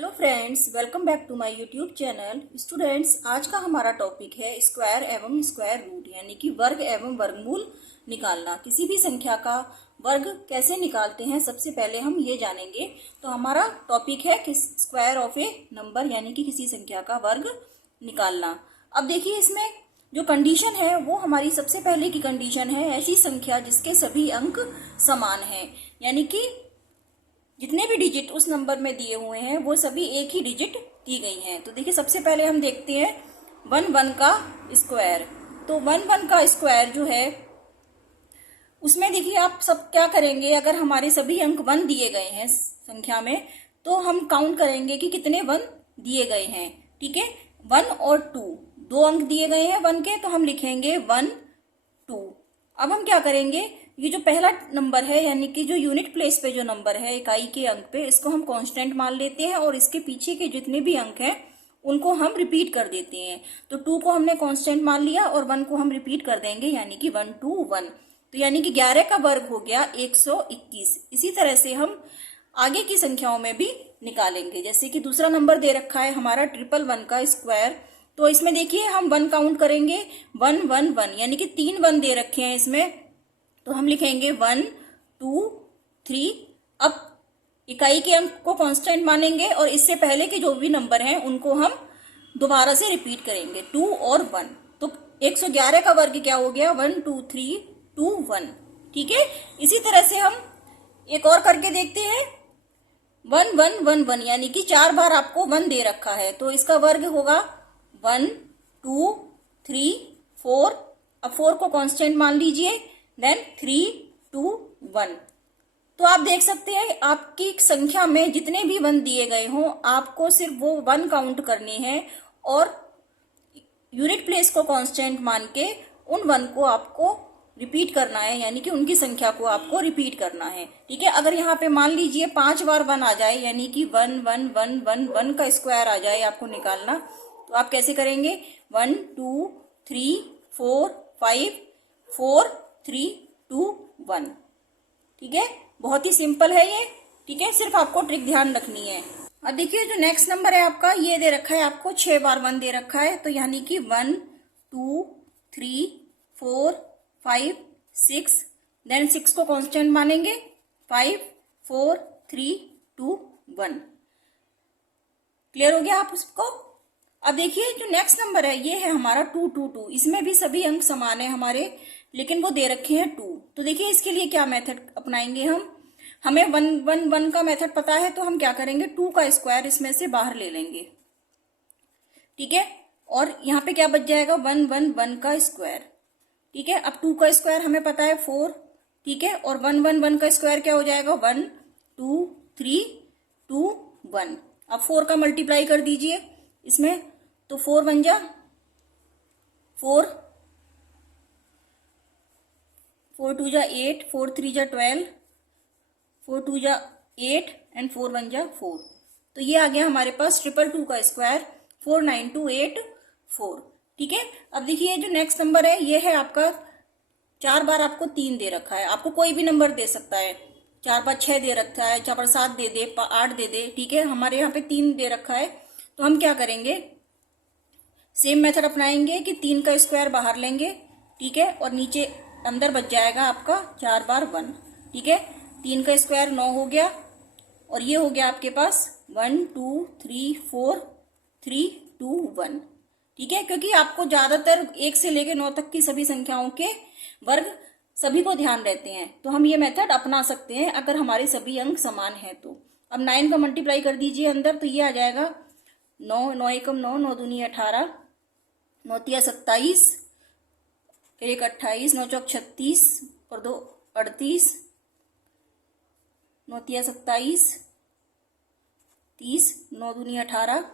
Hello friends, welcome back to my YouTube channel. Students, आज का हमारा टॉपिक है स्क्वायर एवं स्क्वायर रूट, यानी कि वर्ग एवं वर्गमूल निकालना। किसी भी संख्या का वर्ग कैसे निकालते हैं, सबसे पहले हम ये जानेंगे। तो हमारा टॉपिक है कि स्क्वायर ऑफ ए नंबर, यानी कि किसी संख्या का वर्ग निकालना। अब देखिए, इसमें जो कंडीशन है वो हमारी सबसे पहले की कंडीशन है ऐसी संख्या जिसके सभी अंक समान हैं, यानी कि जितने भी डिजिट उस नंबर में दिए हुए हैं वो सभी एक ही डिजिट दी गई हैं। तो देखिए, सबसे पहले हम देखते हैं 1 का स्क्वायर। तो 1 का स्क्वायर जो है उसमें देखिए आप सब क्या करेंगे, अगर हमारे सभी अंक 1 दिए गए हैं संख्या में तो हम काउंट करेंगे कि कितने 1 दिए गए हैं। ठीक है, 1 और 2 दो अंक दिए गए हैं 1 के, तो हम लिखेंगे 1 2। अब हम क्या करेंगे, ये जो पहला नंबर है यानी कि जो यूनिट प्लेस पे जो नंबर है इकाई के अंक पे, इसको हम कांस्टेंट मान लेते हैं और इसके पीछे के जितने भी अंक हैं उनको हम रिपीट कर देते हैं। तो 2 को हमने कांस्टेंट मान लिया और 1 को हम रिपीट कर देंगे, यानी कि 1 2 1। तो यानी कि 11 का वर्ग हो गया 121। इसी तरह से हम आगे की संख्याओं में भी निकालेंगे। जैसे कि दूसरा नंबर दे रखा है हमारा 111 का स्क्वायर। तो इसमें देखिए हम 1 काउंट करेंगे, 1 1 1, यानी कि 3 1 दे रखे हैं इसमें। तो हम लिखेंगे 1 2 3। अब इकाई के अंक को कांस्टेंट मानेंगे और इससे पहले के जो भी नंबर हैं उनको हम दोबारा से रिपीट करेंगे, 2 और 1। तो 111 का वर्ग क्या हो गया, 1 2 3 2 1। ठीक है, इसी तरह से हम एक और करके देखते हैं, 1 1 1 1, यानी कि 4 बार आपको 1 दे रखा है तो इसका वर्ग होगा 1 2 3 4। अब 4 को कांस्टेंट मान लीजिए, देन 3 2 1। तो आप देख सकते हैं आपकी संख्या में जितने भी 1 दिए गए हों आपको सिर्फ वो 1 काउंट करने हैं और यूनिट प्लेस को कांस्टेंट मान के उन 1 को आपको रिपीट करना है, यानी कि उनकी संख्या को आपको रिपीट करना है। ठीक है, अगर यहाँ पे मान लीजिए 5 बार 1 आ जाए, यानी कि 1 1 1 1 1 का स्क्वायर आ जाए आपको निकालना, तो आप कैसे करेंगे, 1 2 3 4 5 4 3 2 1। ठीक है, बहुत ही सिंपल है ये। ठीक है, सिर्फ आपको ट्रिक ध्यान रखनी है। अब देखिए, जो नेक्स्ट नंबर है आपका, ये दे रखा है आपको 6 बार 1 दे रखा है। तो यानी कि 1 2 3 4 5 6, देन 6 को कांस्टेंट मानेंगे, 5 4 3 2 1। क्लियर हो गया आप उसको। अब देखिए, जो नेक्स्ट नंबर है ये है हमारा 2 2 2। इसमें भी सभी अंक समान है हमारे, लेकिन वो दे रखे हैं 2। तो देखिए, इसके लिए क्या मेथड अपनाएंगे हम, हमें 1 1 1 का मेथड पता है तो हम क्या करेंगे, 2 का स्क्वायर इसमें से बाहर ले लेंगे। ठीक है, और यहाँ पे क्या बच जाएगा, 1 1 1 का स्क्वायर। ठीक है, अब 2 का स्क्वायर हमें पता है 4। ठीक है, और 1 1 1 का स्क्वायर क्या हो जाएगा, 1 2 3 2 1। अब 4 का मल्टीप्लाई कर दीजिए इसमें, तो 4 बन जा 4 4 2 जा 8 4 3 जा 12 4 2 जा 8 एंड 4 1 जा 4। तो ये आ गया हमारे पास 222 का स्क्वायर, 49284। ठीक है, अब देखिए जो नेक्स्ट नंबर है ये है आपका 4 बार आपको 3 दे रखा है, आपको कोई भी नंबर दे सकता है, 4 बार 6 दे रखा है, 4 बार 7 दे दे, 8 दे दे। ठीक है, हमारे यहाँ पे 3 दे रखा है तो हम क्या करेंगे, सेम मेथड अपनाएंगे कि 3 का स्क्वायर बाहर लेंगे। ठीक है, और नीचे अंदर बच जाएगा आपका 4 बार 1। ठीक है, 3 का स्क्वायर 9 हो गया और ये हो गया आपके पास 1 2 3 4 3 2 1। ठीक है, क्योंकि आपको ज्यादातर 1 से लेकर 9 तक की सभी संख्याओं के वर्ग सभी को ध्यान रहते हैं, तो हम ये मेथड अपना सकते हैं अगर हमारे सभी अंक समान हैं तो। अब 9 का मल्टीप्लाई कर दीजिए अंदर, तो ये आ जाएगा 9 9 एकम 9 9 दूनी 18 9 तिया 27 1 28 9 चौक 36 और 2 38 9 तिया 27 30 9 दूनी 18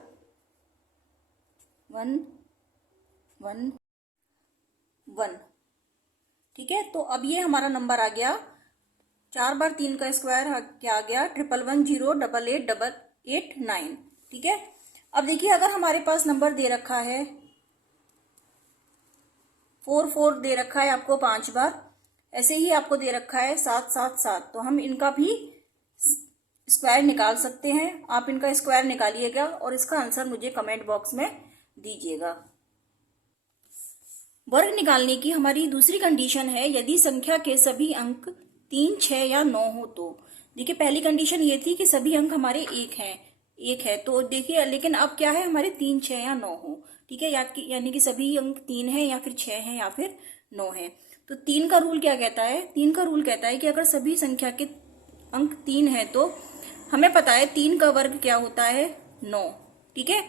1 1 1। ठीक है, तो अब ये हमारा नंबर आ गया 4 बार 3 का स्क्वायर क्या आ गया, 1110888889। ठीक है, अब देखिए अगर हमारे पास नंबर दे रखा है 4 4 दे रखा है आपको 5 बार, ऐसे ही आपको दे रखा है 7 7 7, तो हम इनका भी स्क्वायर निकाल सकते हैं। आप इनका स्क्वायर निकालिएगा और इसका आंसर मुझे कमेंट बॉक्स में दीजिएगा। वर्ग निकालने की हमारी दूसरी कंडीशन है यदि संख्या के सभी अंक 3, 6 या 9 हो तो। देखिए पहली कंडीशन ये थी कि सभी अंक हमारे एक है तो देखिए, लेकिन अब क्या है, हमारे 3, 6 या 9 हो। ठीक है, यानी कि सभी अंक 3 है या फिर 6 है या फिर 9 है। तो 3 का रूल क्या कहता है? 3 का रूल कहता है कि अगर सभी संख्या के अंक 3 है तो हमें पता है 3 का वर्ग क्या होता है? 9। ठीक है,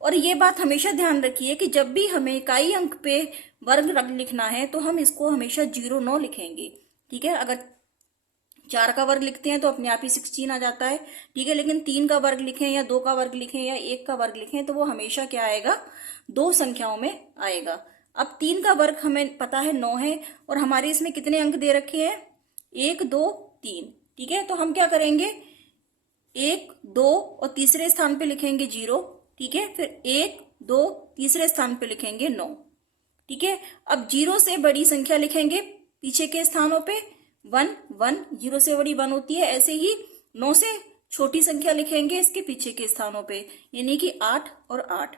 और ये बात हमेशा ध्यान रखिए कि जब भी हमें इकाई अंक पे वर्ग लिखना है तो हम इसको हमेशा 0, 9 लिखेंगे। ठीक है, अगर 4 का वर्ग लिखते हैं तो अपने आप ही 16 आ जाता है। ठीक है, लेकिन 3 का वर्ग लिखें या 2 का वर्ग लिखें या 1 का वर्ग लिखें तो वो हमेशा क्या आएगा? 2 संख्याओं में आएगा। अब 3 का वर्ग हमें पता है 9 है और हमारे इसमें कितने अंक दे रखे हैं? 1, 2, 3। ठीक है, तो हम क्या करेंगे? 1, 2 और तीसरे स्थान पे लिखेंगे 0। ठीक है, फिर 1, 2 तीसरे स्थान पे लिखेंगे 9। ठीक है, अब 0 से बड़ी संख्या लिखेंगे पीछे के स्थानों पे 1, 1, 0 से बड़ी 1 होती है। ऐसे ही 9 से छोटी संख्या लिखेंगे इसके पीछे के स्थानों पे, यानी कि 8 और 8।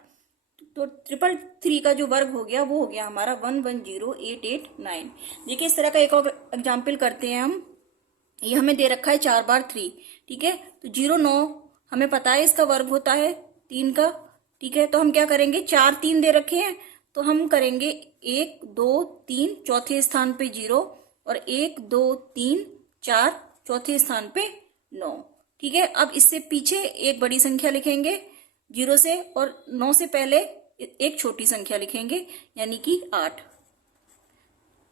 तो 333 का जो वर्ग हो गया वो हो गया हमारा 110889। देखिए इस तरह का एक और एग्जाम्पल करते हैं हम। ये हमें दे रखा है 4 बार 3। ठीक है, तो 0, 9 हमें पता है इसका वर्ग होता है 3 का। ठीक है, तो हम क्या करेंगे? 4, 3 दे रखे हैं तो हम करेंगे 1, 2, 3 चौथे स्थान पे 0 और 1, 2, 3, 4 चौथे स्थान पे 9। ठीक है, अब इससे पीछे एक बड़ी संख्या लिखेंगे 0 से और 9 से पहले एक छोटी संख्या लिखेंगे यानी कि 8।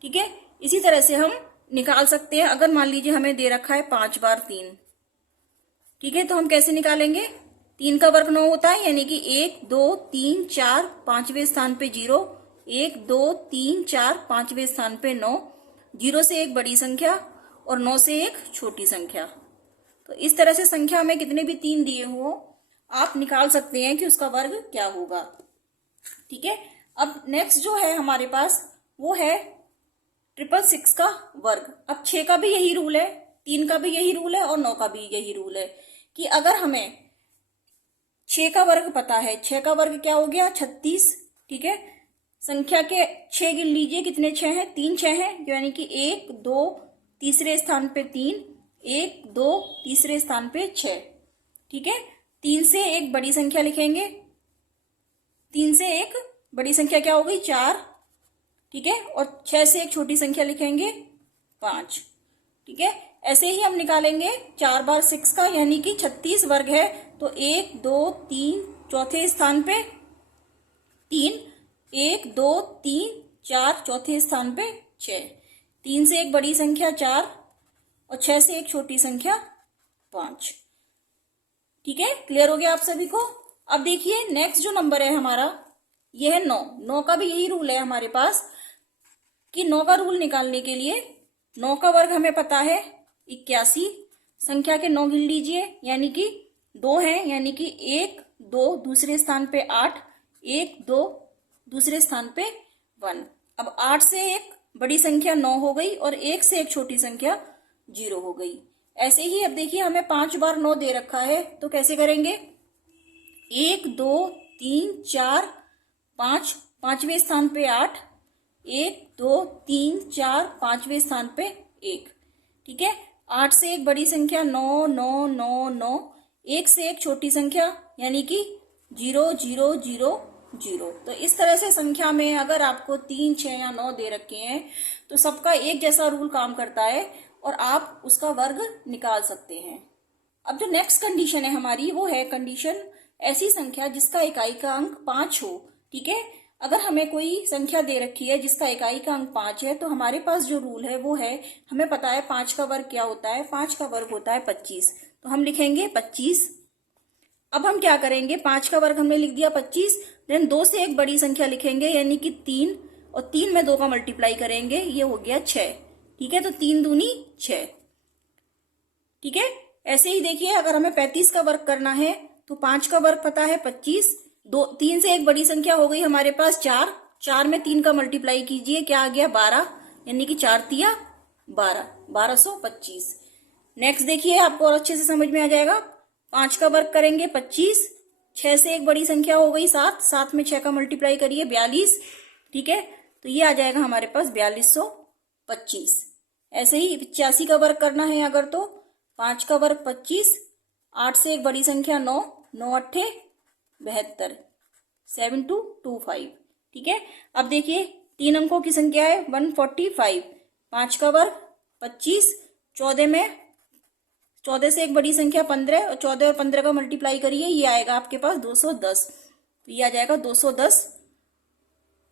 ठीक है, इसी तरह से हम निकाल सकते हैं। अगर मान लीजिए हमें दे रखा है 5 बार 3। ठीक है, तो हम कैसे निकालेंगे? 3 का वर्ग 9 होता है, यानी कि 1, 2, 3, 4 पांचवें स्थान पे 0, 1, 2, 3, 4 पांचवें स्थान पे 9, 0 से एक बड़ी संख्या और 9 से एक छोटी संख्या। तो इस तरह से संख्या में कितने भी 3 दिए हो आप निकाल सकते हैं कि उसका वर्ग क्या होगा। ठीक है, अब नेक्स्ट जो है हमारे पास वो है 666 का वर्ग। अब 6 का भी यही रूल है, 3 का भी यही रूल है और 9 का भी यही रूल है कि अगर हमें 6 का वर्ग पता है, 6 का वर्ग क्या हो गया? 36। ठीक है, संख्या के 6 गिन लीजिए कितने 6 हैं? 3 6 हैं, यानी कि 1, 2 तीसरे स्थान पे 3, 1, 2 तीसरे स्थान पे 6। ठीक है, 3 से एक बड़ी संख्या लिखेंगे, 3 से एक बड़ी संख्या क्या हो गई? 4। ठीक है, और 6 से एक छोटी संख्या लिखेंगे 5। ठीक है, ऐसे ही हम निकालेंगे 4 बार 6 का, यानी कि 36 वर्ग है तो 1, 2, 3 चौथे स्थान पे 3, 1, 2, 3, 4 चौथे स्थान पे 6। 3 से एक बड़ी संख्या 4 और 6 से एक छोटी संख्या 5। ठीक है, क्लियर हो गया आप सभी को? अब देखिए नेक्स्ट जो नंबर है हमारा ये है 9। 9 का भी यही रूल है हमारे पास कि 9 का रूल निकालने के लिए 9 का वर्ग हमें पता है 81। संख्या के 9 गिन लीजिए, यानी कि 2 है, यानी कि 1, 2 दूसरे स्थान पे 8, 1, 2 दूसरे स्थान पे 1। अब 8 से एक बड़ी संख्या 9 हो गई और 1 से एक छोटी संख्या 0 हो गई। ऐसे ही अब देखिए हमें 5 बार 9 दे रखा है तो कैसे करेंगे? 1, 2, 3, 4 5 पांचवें स्थान पे 8, 1, 2, 3, 4 पांचवें स्थान पे 1। ठीक है, 8 से एक बड़ी संख्या 9, 9, 9, 9, 1 से एक छोटी संख्या यानी कि 0, 0, 0, 0। तो इस तरह से संख्या में अगर आपको 3, 6 या 9 दे रखे हैं तो सबका एक जैसा रूल काम करता है और आप उसका वर्ग निकाल सकते हैं। अब जो नेक्स्ट कंडीशन है हमारी वो है कंडीशन ऐसी संख्या जिसका इकाई का अंक 5 हो। ठीक है, अगर हमें कोई संख्या दे रखी है जिसका इकाई का अंक 5 है तो हमारे पास जो रूल है वो है, हमें पता है 5 का वर्ग क्या होता है? 5 का वर्ग होता है 25। तो हम लिखेंगे 25। अब हम क्या करेंगे? 5 का वर्ग हमने लिख दिया 25, देन 2 से एक बड़ी संख्या लिखेंगे यानी कि 3 और 3 में 2 का मल्टीप्लाई करेंगे, ये हो गया 6। ठीक है, तो 3 दूनी 6। ठीक है, ऐसे ही देखिए अगर हमें 35 का वर्ग करना है तो 5 का वर्ग पता है 25, 3 से एक बड़ी संख्या हो गई हमारे पास 4, 4 में 3 का मल्टीप्लाई कीजिए, क्या आ गया? 12, यानी कि 4 तिया 12, 1225। नेक्स्ट देखिए, आपको और अच्छे से समझ में आ जाएगा। 5 का वर्ग करेंगे 25, 6 से एक बड़ी संख्या हो गई 7, 7 में 6 का मल्टीप्लाई करिए 42, ठीक है, तो ये आ जाएगा हमारे पास 4225। ऐसे ही 85 का वर्ग करना है अगर, तो 5 का वर्ग 25, 8 से एक बड़ी संख्या 9, 9 अट्ठे 72, 7225, ठीक है। अब देखिए 3 अंकों की संख्या है 145, 5 का वर्ग 25, 14 से एक बड़ी संख्या 15, और 14 और 15 का मल्टीप्लाई करिए, ये आएगा आपके पास 210, तो ये आ जाएगा 210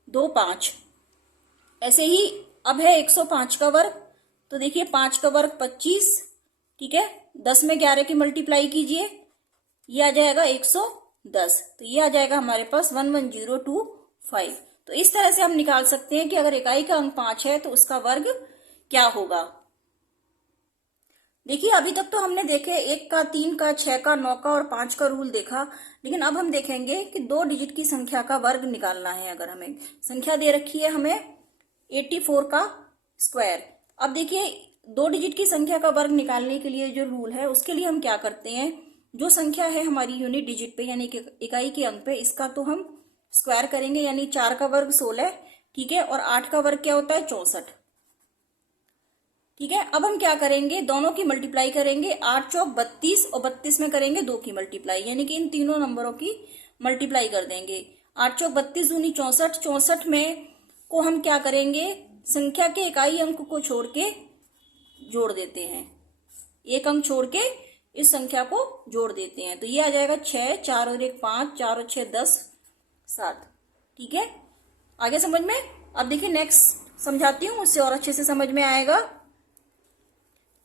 25। ऐसे ही अब है 105 का वर्ग, तो देखिए 5 का वर्ग 25, ठीक है, 10 में 11 की मल्टीप्लाई कीजिए, ये आ जाएगा 110, तो ये आ जाएगा हमारे पास 11025। तो इस तरह से हम निकाल सकते हैं कि अगर इकाई का अंक 5 है तो उसका वर्ग क्या होगा। देखिए अभी तक तो हमने देखे 1 का, 3 का, 6 का, 9 का और 5 का रूल देखा, लेकिन अब हम देखेंगे कि 2 डिजिट की संख्या का वर्ग निकालना है। अगर हमें संख्या दे रखी है हमें 84 का स्क्वायर। अब देखिए 2 डिजिट की संख्या का वर्ग निकालने के लिए जो रूल है उसके लिए हम क्या करते हैं, जो संख्या है हमारी यूनिट डिजिट पे यानी कि इकाई के अंक पे, इसका तो हम स्क्वायर करेंगे, यानी 4 का वर्ग 16, ठीक है, और 8 का वर्ग क्या होता है 64, ठीक है। अब हम क्या करेंगे, दोनों की मल्टीप्लाई करेंगे, 8 चौक 32 और 32 में करेंगे 2 की मल्टीप्लाई, यानी कि इन तीनों नंबरों की मल्टीप्लाई कर देंगे। 8 चौक 32 दूनी 64, 64 में को हम क्या करेंगे, संख्या के इकाई अंक को छोड़ के जोड़ देते हैं, एक अंक छोड़ के इस संख्या को जोड़ देते हैं, तो ये आ जाएगा 6, 4 और 1 5, 4 और 6 10 7, ठीक है। आगे समझ में। अब देखिए नेक्स्ट समझाती हूँ, उससे और अच्छे से समझ में आएगा।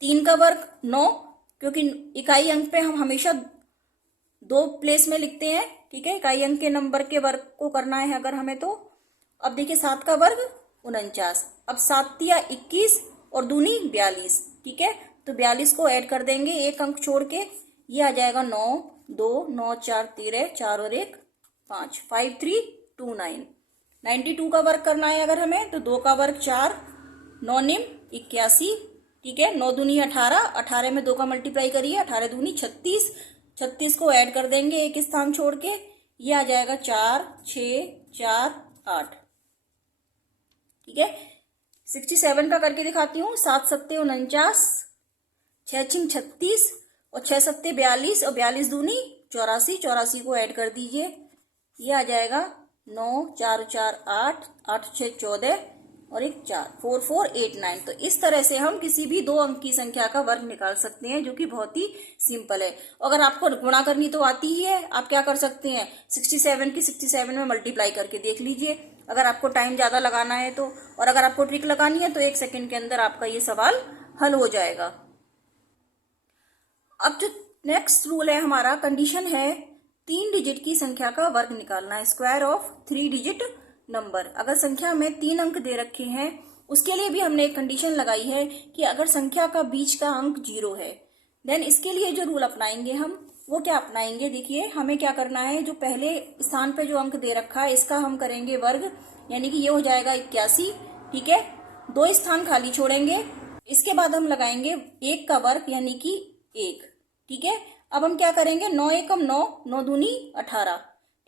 3 का वर्ग 9, क्योंकि इकाई अंक पे हम हमेशा 2 प्लेस में लिखते हैं, ठीक है, इकाई अंक के नंबर के वर्ग को करना है अगर हमें तो। अब देखिए 7 का वर्ग 49, अब 7 तिया 21 और दूनी 42, ठीक है, तो 42 को ऐड कर देंगे एक अंक छोड़ के, ये आ जाएगा 9 2 9 4 13, 4 और 1 5, 5329। 92 का वर्ग करना है अगर हमें, तो 2 का वर्ग 4, 9 निम 81, ठीक है, 9 दूनी 18, 18 में 2 का मल्टीप्लाई करिए, 18 दूनी 36, 36 को ऐड कर देंगे एक स्थान छोड़ के, ये आ जाएगा 4 6 4 8, ठीक है। 67 का करके दिखाती हूँ। 7 सत्ते 49, 6 छिंग 36 और 6 सत्ते 42 और 42 दूनी 84, 84 को ऐड कर दीजिए, ये आ जाएगा 9 4 4 8, 8 6 14 और 1 4, 4489। तो इस तरह से हम किसी भी 2 अंक की संख्या का वर्ग निकाल सकते हैं, जो कि बहुत ही सिंपल है। अगर आपको गुणा करनी तो आती ही है, आप क्या कर सकते हैं, 67 की 67 में मल्टीप्लाई करके देख लीजिए, अगर आपको टाइम ज्यादा लगाना है तो। और अगर आपको ट्रिक लगानी है तो 1 सेकेंड के अंदर आपका ये सवाल हल हो जाएगा। अब जो नेक्स्ट रूल है हमारा, कंडीशन है 3 डिजिट की संख्या का वर्ग निकालना है, स्क्वायर ऑफ 3 डिजिट नंबर। अगर संख्या में 3 अंक दे रखे हैं, उसके लिए भी हमने एक कंडीशन लगाई है कि अगर संख्या का बीच का अंक 0 है, देन इसके लिए जो रूल अपनाएंगे हम, वो क्या अपनाएंगे, देखिए हमें क्या करना है, जो पहले स्थान पे जो अंक दे रखा है इसका हम करेंगे वर्ग, यानी कि ये हो जाएगा 81, ठीक है, 2 स्थान खाली छोड़ेंगे, इसके बाद हम लगाएंगे 1 का वर्ग यानी कि 1, ठीक है। अब हम क्या करेंगे, 9 एकम 9, 9 दूनी 18,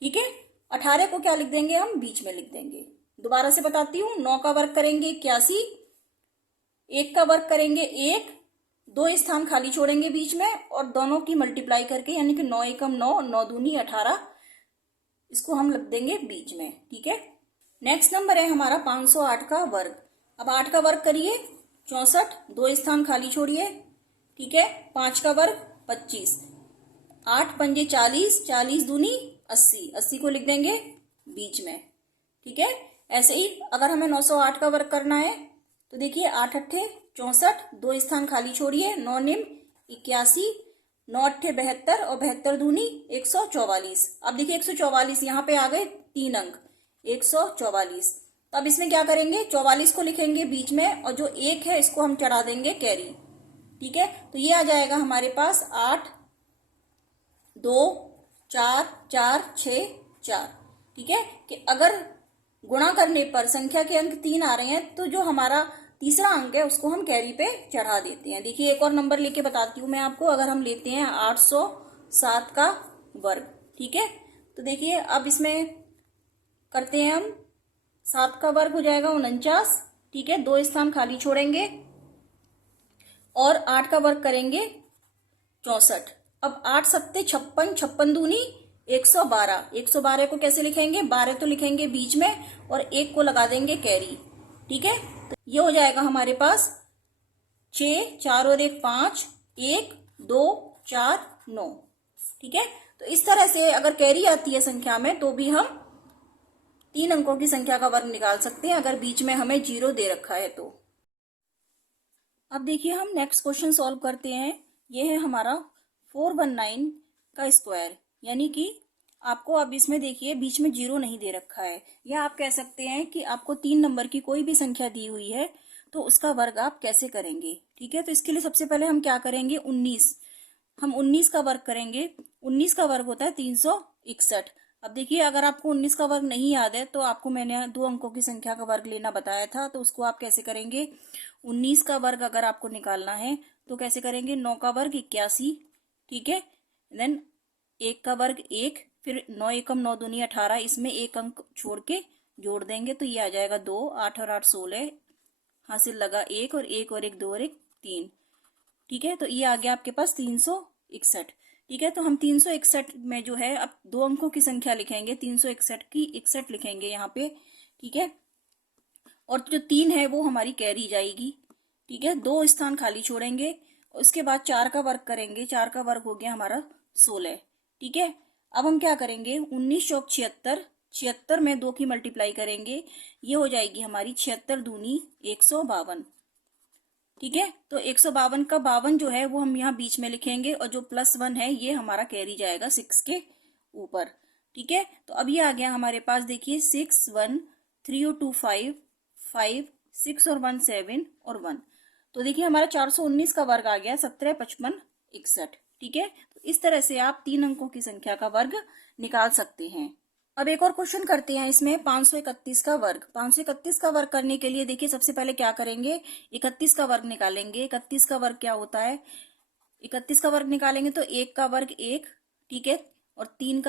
ठीक है, 18 को क्या लिख देंगे हम, बीच में लिख देंगे। दोबारा से बताती हूँ, 9 का वर्ग करेंगे 81, 1 का वर्ग करेंगे 1, 2 स्थान खाली छोड़ेंगे बीच में और दोनों की मल्टीप्लाई करके, यानी कि 9 एकम 9, 9 दूनी 18, इसको हम लिख देंगे बीच में, ठीक है। नेक्स्ट नंबर है हमारा 508 का वर्ग। अब 8 का वर्ग करिए 64, 2 स्थान खाली छोड़िए, ठीक है, 5 का वर्ग 25, 8 पंजे 40, 40 दूनी 80, 80 को लिख देंगे बीच में, ठीक है। ऐसे ही अगर हमें 908 का वर्ग करना है तो देखिए 8 अट्ठे 64, 2 स्थान खाली छोड़िए, 9 निम 81, 9 अट्ठे 72 और 72 दूनी 144। अब देखिए 144 यहाँ पे आ गए 3 अंक 144, तो अब इसमें क्या करेंगे, 44 को लिखेंगे बीच में और जो 1 है इसको हम चढ़ा देंगे कैरी, ठीक है। तो ये आ जाएगा हमारे पास 8 2 4 4 6 4, ठीक है, कि अगर गुणा करने पर संख्या के अंक 3 आ रहे हैं तो जो हमारा तीसरा अंक है उसको हम कैरी पे चढ़ा देते हैं। देखिए एक और नंबर लेके बताती हूँ मैं आपको। अगर हम लेते हैं 807 का वर्ग, ठीक है, तो देखिए अब इसमें करते हैं हम, 7 का वर्ग हो जाएगा 49, ठीक है, 2 स्थान खाली छोड़ेंगे और 8 का वर्ग करेंगे 64। अब 8 सत्ते 56, 56 दूनी 112, 112 को कैसे लिखेंगे, 12 तो लिखेंगे बीच में और 1 को लगा देंगे कैरी, ठीक है। तो ये हो जाएगा हमारे पास 6, 4 और 1 5, 1 2 4 9, ठीक है। तो इस तरह से अगर कैरी आती है संख्या में तो भी हम 3 अंकों की संख्या का वर्ग निकाल सकते हैं, अगर बीच में हमें 0 दे रखा है तो। अब देखिए हम नेक्स्ट क्वेश्चन सॉल्व करते हैं। ये है हमारा 419 का स्क्वायर, यानी कि आपको अब इसमें देखिए बीच में 0 नहीं दे रखा है, या आप कह सकते हैं कि आपको 3 नंबर की कोई भी संख्या दी हुई है तो उसका वर्ग आप कैसे करेंगे, ठीक है। तो इसके लिए सबसे पहले हम क्या करेंगे, 19, हम 19 का वर्ग करेंगे। 19 का वर्ग होता है 361। अब देखिए अगर आपको 19 का वर्ग नहीं याद है तो आपको मैंने 2 अंकों की संख्या का वर्ग लेना बताया था, तो उसको आप कैसे करेंगे, 19 का वर्ग अगर आपको निकालना है तो कैसे करेंगे, 9 का वर्ग 81, ठीक है, देन 1 का वर्ग 1, फिर 9 एकम 9 दूनी 18, इसमें 1 अंक छोड़ के जोड़ देंगे तो ये आ जाएगा 2, 8 और 8 16, हासिल लगा 1 और 1 और 1 2 और 1 3, ठीक है। तो ये आ गया आपके पास 361, ठीक है। तो हम 361 में जो है अब 2 अंकों की संख्या लिखेंगे, 361 की 61 लिखेंगे यहाँ पे, ठीक है। और जो 3 है वो हमारी कैरी जाएगी, ठीक है, 2 स्थान खाली छोड़ेंगे। उसके बाद 4 का वर्ग करेंगे, 4 का वर्ग हो गया हमारा 16, ठीक है। अब हम क्या करेंगे, 19 चौक 76, 76 में 2 की मल्टीप्लाई करेंगे, ये हो जाएगी हमारी 76 दूनी 152, ठीक है। तो 152 का 52 जो है वो हम यहाँ बीच में लिखेंगे और जो +1 है ये हमारा कैरी जाएगा 6 के ऊपर, ठीक है। तो अब ये आ गया हमारे पास, देखिए 6 1 3 और 2 5 5 6 और 1 7 और 1, तो देखिए हमारा 419 का वर्ग आ गया 17 55 61, ठीक है। तो इस तरह से आप 3 अंकों की संख्या का वर्ग निकाल सकते हैं। अब एक और क्वेश्चन करते हैं इसमें, 531 का वर्ग। 531 का वर्ग करने के लिए देखिए सबसे पहले क्या करेंगे, 31 का वर्ग निकालेंगे। 31 का वर्ग क्या होता है, 31 का वर्ग निकालेंगे तो 1 का वर्ग 1, ठीक है, और 3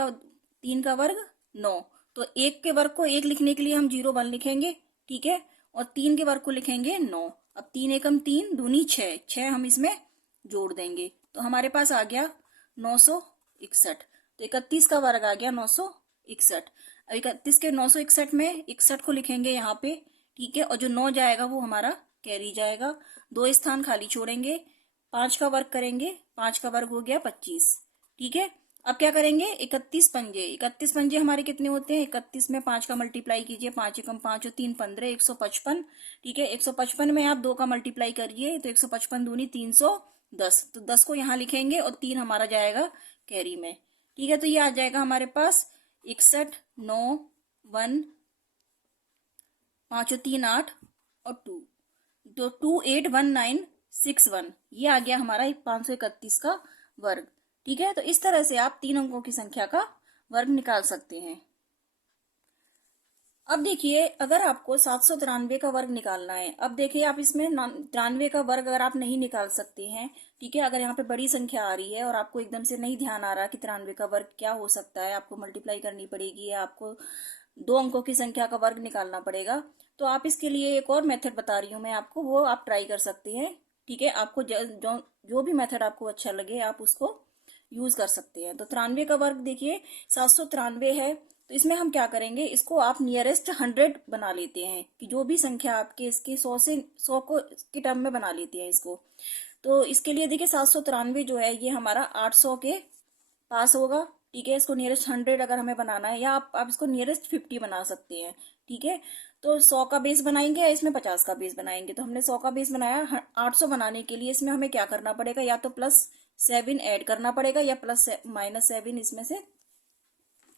का वर्ग 9, तो 1 के वर्ग को 1 लिखने के लिए हम 0 1 लिखेंगे, ठीक है, और 3 के वर्ग को लिखेंगे 9। अब 3 एकम 3 दूनी 6, 6 हम इसमें जोड़ देंगे तो हमारे पास आ गया 961। तो 31 का वर्ग आ गया 961। अब 31 के 961 में 61 को लिखेंगे यहाँ पे, ठीक है, और जो 9 जाएगा वो हमारा कैरी जाएगा। 2 स्थान खाली छोड़ेंगे, 5 का वर्ग करेंगे, 5 का वर्ग हो गया 25, ठीक है। अब क्या करेंगे, 31 पंजे, 31 पंजे हमारे कितने होते हैं, 31 में 5 का मल्टीप्लाई कीजिए, 5 एकम 5 और 3 15, 155, ठीक है। 155 में आप 2 का मल्टीप्लाई करिए तो 155 दूनी 310, तो 10 को यहाँ लिखेंगे और 3 हमारा जाएगा कैरी में, ठीक है। तो ये आ जाएगा हमारे पास 61 9 1 5 और 3 8 और 2, तो 281961, ये आ गया हमारा 531 का वर्ग, ठीक है। तो इस तरह से आप 3 अंकों की संख्या का वर्ग निकाल सकते हैं। अब देखिए अगर आपको 793 का वर्ग निकालना है, अब देखिए आप इसमें 93 का वर्ग अगर आप नहीं निकाल सकते हैं, ठीक है, अगर यहाँ पे बड़ी संख्या आ रही है और आपको एकदम से नहीं ध्यान आ रहा कि 93 का वर्ग क्या हो सकता है, आपको मल्टीप्लाई करनी पड़ेगी या आपको 2 अंकों की संख्या का वर्ग निकालना पड़ेगा, तो आप इसके लिए एक और मेथड बता रही हूँ मैं आपको, वो आप ट्राई कर सकते हैं, ठीक है। आपको जो भी मेथड आपको अच्छा लगे आप उसको यूज कर सकते हैं। तो 93 का वर्ग देखिए 793 है, तो इसमें हम क्या करेंगे, इसको आप नियरेस्ट 100 बना लेते हैं कि जो भी संख्या आपके इसके 100 को के टर्म में बना लेते हैं इसको। तो इसके लिए देखिए 793 जो है ये हमारा 800 के पास होगा, ठीक है। इसको नियरेस्ट 100 अगर हमें बनाना है, या आप इसको नियरेस्ट 50 बना सकते हैं, ठीक है। तो 100 का बेस बनाएंगे या इसमें 50 का बेस बनाएंगे, तो हमने 100 का बेस बनाया। 800 बनाने के लिए इसमें हमें क्या करना पड़ेगा, या तो +7 ऐड करना पड़ेगा या -7 इसमें से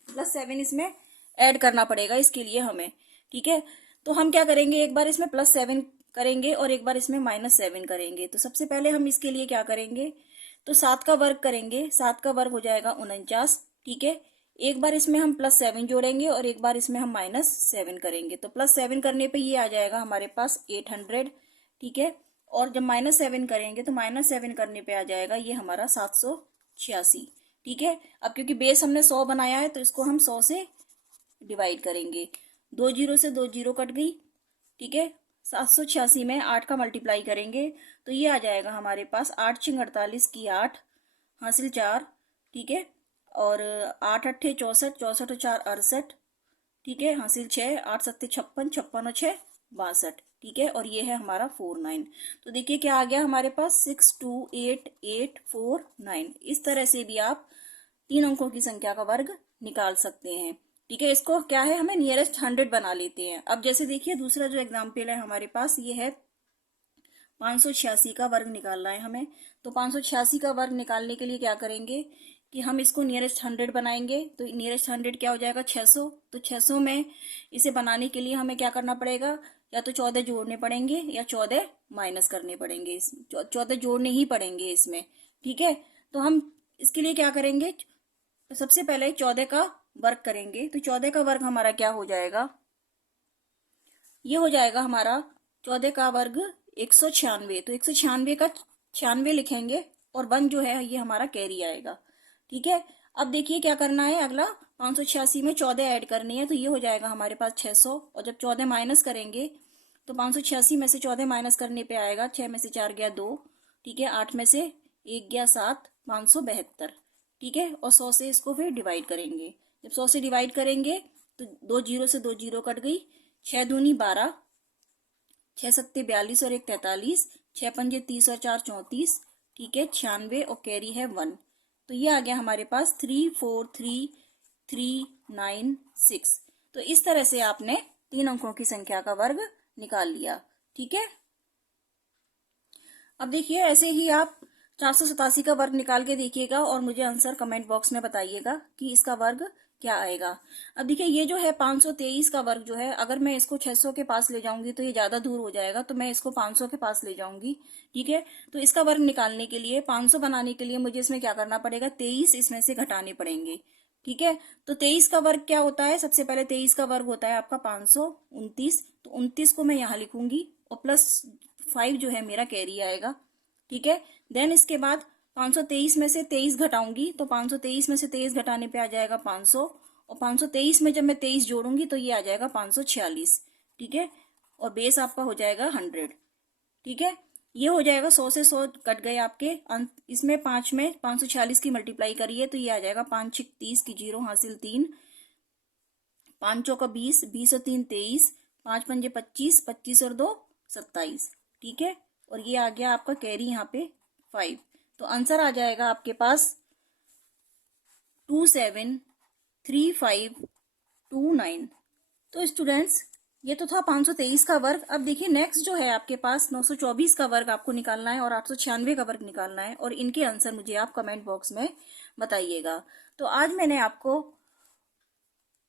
+7 इसमें ऐड करना पड़ेगा इसके लिए हमें, ठीक है। तो हम क्या करेंगे, एक बार इसमें +7 करेंगे और एक बार इसमें -7 करेंगे। तो सबसे पहले हम इसके लिए क्या करेंगे, तो 7 का वर्ग करेंगे, 7 का वर्ग हो जाएगा 49, ठीक है। एक बार इसमें हम +7 जोड़ेंगे और एक बार इसमें हम -7 करेंगे, तो +7 करने पे ये आ जाएगा हमारे पास 800, ठीक है। और जब -7 करेंगे तो -7 करने पे आ जाएगा ये हमारा 786। ठीक है। अब क्योंकि बेस हमने 100 बनाया है तो इसको हम 100 से डिवाइड करेंगे। 2 जीरो से 2 जीरो कट गई। ठीक है। 786 में 8 का मल्टीप्लाई करेंगे तो ये आ जाएगा हमारे पास 8 छिंग 48 की 8 हासिल 4। ठीक है। और 8 अट्ठे 64, 64 और 4 68। ठीक है। हासिल 6, 8 सत्ते 56, 56 और 6 62। ठीक है। और ये है हमारा 49। तो देखिए क्या आ गया हमारे पास 628849। इस तरह से भी आप 3 अंकों की संख्या का वर्ग निकाल सकते हैं। ठीक है। इसको क्या है, हमें नियरेस्ट 100 बना लेते हैं। अब जैसे देखिए दूसरा जो एग्जाम्पल है हमारे पास ये है 586 का वर्ग निकालना है हमें। तो 586 का वर्ग निकालने के लिए क्या करेंगे कि हम इसको नियरेस्ट 100 बनाएंगे। तो नियरेस्ट 100 क्या हो जाएगा 600। तो 600 में इसे बनाने के लिए हमें क्या करना पड़ेगा, या तो 14 जोड़ने पड़ेंगे या 14 माइनस करने पड़ेंगे। 14 जोड़ने ही पड़ेंगे इसमें। ठीक है। तो हम इसके लिए क्या करेंगे, तो सबसे पहले 14 का वर्ग करेंगे। तो 14 का वर्ग हमारा क्या हो जाएगा, ये हो जाएगा हमारा 14 का वर्ग 196। तो 196 का 96 लिखेंगे और 1 जो है ये हमारा कैरी आएगा। ठीक है। अब देखिए क्या करना है, अगला 586 में 14 ऐड करनी है। तो ये हो जाएगा हमारे पास 600। और जब 14 माइनस करेंगे तो 586 में से 14 माइनस करने पे आएगा 6 में से 4 गया 2। ठीक है। 8 में से 1 गया 7, 572। ठीक है। और 100 से इसको फिर डिवाइड करेंगे। जब 100 से डिवाइड करेंगे तो 2 जीरो से 2 जीरो कट गई। 6 दूनी 12, 6 सत्ते 42 और 1 43, 6 पंजे 30 और 4 34। ठीक है। 96 और कैरी है 1। तो ये आ गया हमारे पास 343396। तो इस तरह से आपने 3 अंकों की संख्या का वर्ग निकाल लिया। ठीक है। अब देखिए ऐसे ही आप 487 का वर्ग निकाल के देखिएगा और मुझे आंसर कमेंट बॉक्स में बताइएगा कि इसका वर्ग क्या आएगा। अब देखिए ये जो है 523 का वर्ग जो है, अगर मैं इसको 600 के पास ले जाऊंगी तो ये ज्यादा दूर हो जाएगा, तो मैं इसको 500 के पास ले जाऊंगी। ठीक है। तो इसका वर्ग निकालने के लिए 500 बनाने के लिए मुझे इसमें क्या करना पड़ेगा, 23 इसमें से घटाने पड़ेंगे। ठीक है। तो 23 का वर्ग क्या होता है, सबसे पहले 23 का वर्ग होता है आपका 529। तो 29 को मैं यहाँ लिखूंगी और +5 जो है मेरा कैरी आएगा। ठीक है। देन इसके बाद 523 में से 23 घटाऊंगी तो 523 में से 23 घटाने पे आ जाएगा 500। और 523 में जब मैं 23 जोड़ूंगी तो ये आ जाएगा 546। ठीक है। और बेस आपका हो जाएगा 100। ठीक है। ये हो जाएगा 100 से 100 कट गए आपके। इसमें 5 में 546 की मल्टीप्लाई करिए तो ये आ जाएगा 5 छिक 30 की 0 हासिल 3, 5 चौका 20, 20 और 3 23, 5 पंजे 25, 25 और 2 27। ठीक है। और ये आ गया आपका कैरी यहाँ पे 5। तो आंसर आ जाएगा आपके पास 273529। तो स्टूडेंट्स ये तो था 523 का वर्ग। अब देखिए नेक्स्ट जो है आपके पास 924 का वर्ग आपको निकालना है और 896 का वर्ग निकालना है, और इनके आंसर मुझे आप कमेंट बॉक्स में बताइएगा। तो आज मैंने आपको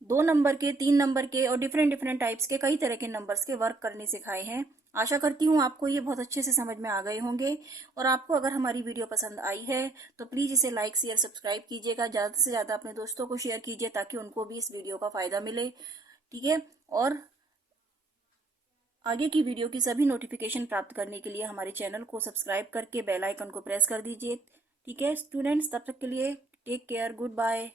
2 नंबर के, 3 नंबर के और डिफरेंट डिफरेंट टाइप्स के कई तरह के नंबर्स के वर्क करने सिखाए हैं। आशा करती हूँ आपको ये बहुत अच्छे से समझ में आ गए होंगे। और आपको अगर हमारी वीडियो पसंद आई है तो प्लीज़ इसे लाइक शेयर सब्सक्राइब कीजिएगा। ज़्यादा से ज़्यादा अपने दोस्तों को शेयर कीजिए ताकि उनको भी इस वीडियो का फ़ायदा मिले। ठीक है। और आगे की वीडियो की सभी नोटिफिकेशन प्राप्त करने के लिए हमारे चैनल को सब्सक्राइब करके बेल आइकन को प्रेस कर दीजिए। ठीक है स्टूडेंट्स, तब तक के लिए टेक केयर, गुड बाय।